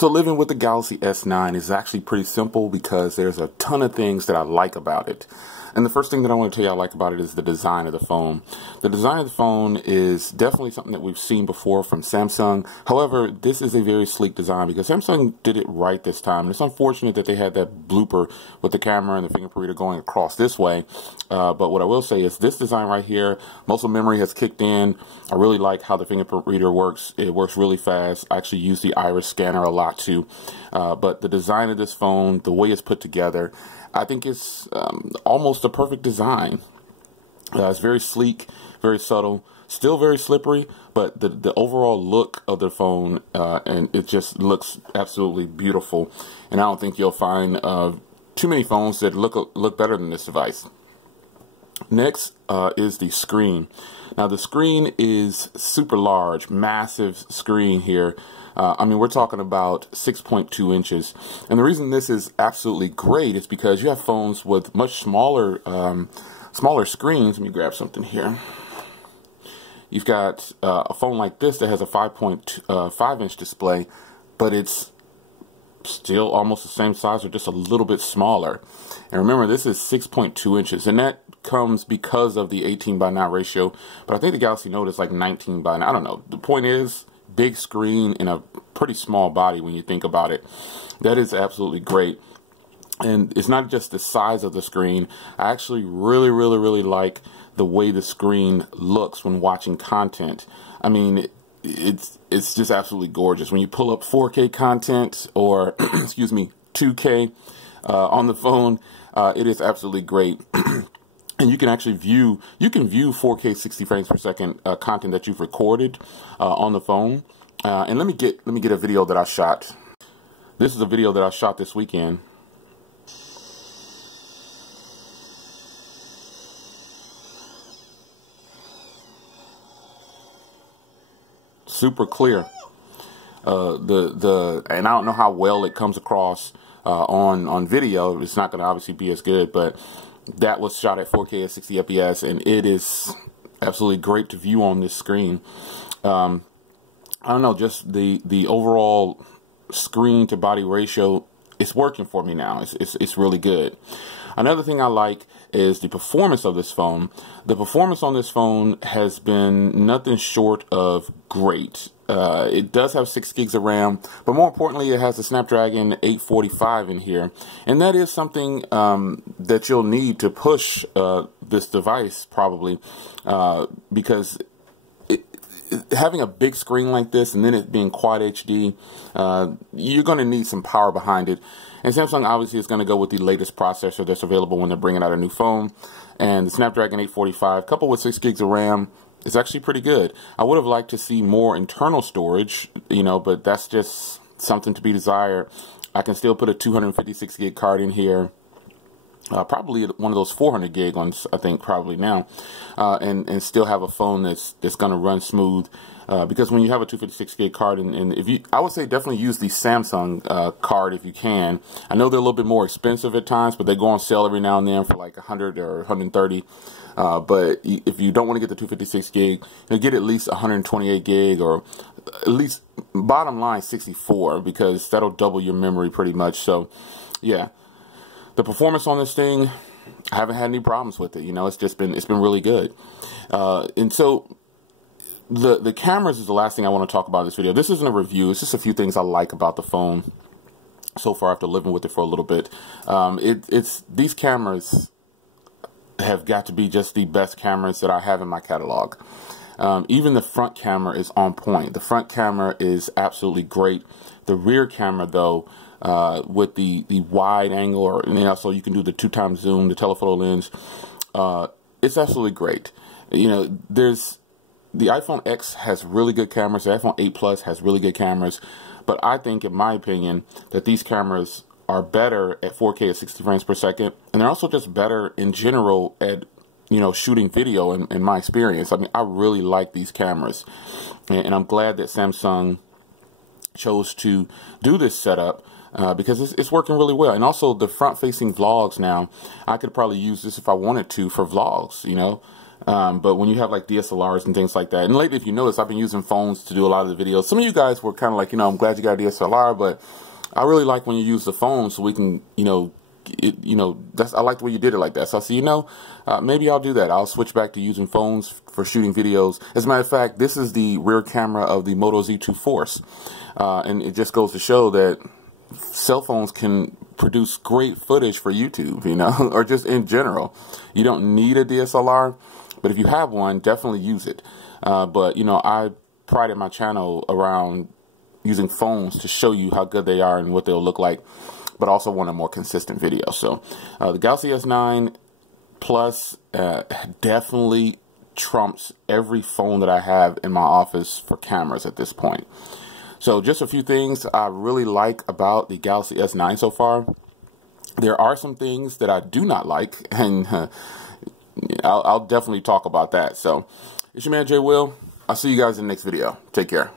So living with the Galaxy S9 is actually pretty simple because there's a ton of things that I like about it. And the first thing that I want to tell you I like about it is the design of the phone. The design of the phone is definitely something that we've seen before from Samsung. However, this is a very sleek design because Samsung did it right this time. And it's unfortunate that they had that blooper with the camera and the fingerprint reader going across this way. But what I will say is this design right here, muscle memory has kicked in. I really like how the fingerprint reader works. It works really fast. I actually use the iris scanner a lot too. But the design of this phone, the way it's put together, I think it's almost a perfect design. It's very sleek, very subtle, still very slippery, but the overall look of the phone, and it just looks absolutely beautiful. And I don't think you'll find too many phones that look better than this device. Next is the screen. Now the screen is super large, massive screen here. I mean, we're talking about 6.2 inches. And the reason this is absolutely great is because you have phones with much smaller smaller screens. Let me grab something here. You've got a phone like this that has a 5.5 inch display, but it's still almost the same size or just a little bit smaller. And remember, this is 6.2 inches, and that comes because of the 18:9 ratio. But I think the Galaxy Note is like 19:9. I don't know. The point is, big screen in a pretty small body when you think about it. That is absolutely great. And it's not just the size of the screen. I actually really like the way the screen looks when watching content. I mean, it's just absolutely gorgeous. When you pull up 4K content or, excuse me, 2K on the phone, it is absolutely great. And you can actually view 4K 60 frames per second content that you've recorded on the phone. And let me get a video that I shot. This is a video that I shot this weekend. Super clear. And I don't know how well it comes across on video. It's not going to obviously be as good, but that was shot at 4K at 60 FPS, and it is absolutely great to view on this screen. I don't know, just the overall screen to body ratio, it's working for me now. It's really good. Another thing I like is the performance of this phone. The performance on this phone has been nothing short of great. It does have 6 gigs of RAM, but more importantly, it has a Snapdragon 845 in here. And that is something that you'll need to push this device probably, because having a big screen like this and then it being quad HD, you're going to need some power behind it. And Samsung obviously is going to go with the latest processor that's available when they're bringing out a new phone. And the Snapdragon 845 coupled with 6 gigs of RAM is actually pretty good. I would have liked to see more internal storage, you know, but that's just something to be desired. I can still put a 256 gig card in here. Probably one of those 400 gig ones, I think, probably now, and still have a phone that's going to run smooth. Because when you have a 256 gig card, and I would say definitely use the Samsung card if you can. I know they're a little bit more expensive at times, but they go on sale every now and then for like 100 or 130. But if you don't want to get the 256 gig, you get at least 128 gig, or at least bottom line 64, because that'll double your memory pretty much. So, yeah. The performance on this thing, I haven't had any problems with it. You know, it's been really good. And so the cameras is the last thing I want to talk about in this video. This isn't a review. It's just a few things I like about the phone so far after living with it for a little bit. These cameras have got to be just the best cameras that I have in my catalog. Even the front camera is on point. The front camera is absolutely great. The rear camera, though, with the wide angle, and also you can do the 2x zoom, the telephoto lens, it's absolutely great. You know, the iPhone X has really good cameras. The iPhone 8 Plus has really good cameras. But I think, in my opinion, that these cameras are better at 4K at 60 frames per second. And they're also just better in general at, you know, shooting video in my experience. I mean, I really like these cameras. And I'm glad that Samsung chose to do this setup. Because it's working really well. And also the front-facing vlogs now, I could probably use this if I wanted to for vlogs, you know. But when you have like DSLRs and things like that, and lately, if you notice, I've been using phones to do a lot of the videos. Some of you guys were kind of like, I'm glad you got a DSLR, but I really like when you use the phone so we can, I like the way you did it like that. So I said, maybe I'll do that. I'll switch back to using phones for shooting videos. As a matter of fact, this is the rear camera of the Moto Z2 Force. And it just goes to show that cell phones can produce great footage for YouTube, or just in general. You don't need a DSLR, but if you have one, definitely use it. But, I prided my channel around using phones to show you how good they are and what they'll look like, but also want a more consistent video. So the Galaxy S9 Plus definitely trumps every phone that I have in my office for cameras at this point. So just a few things I really like about the Galaxy S9 so far. There are some things that I do not like, and I'll definitely talk about that. So it's your man Jay Will. I'll see you guys in the next video. Take care.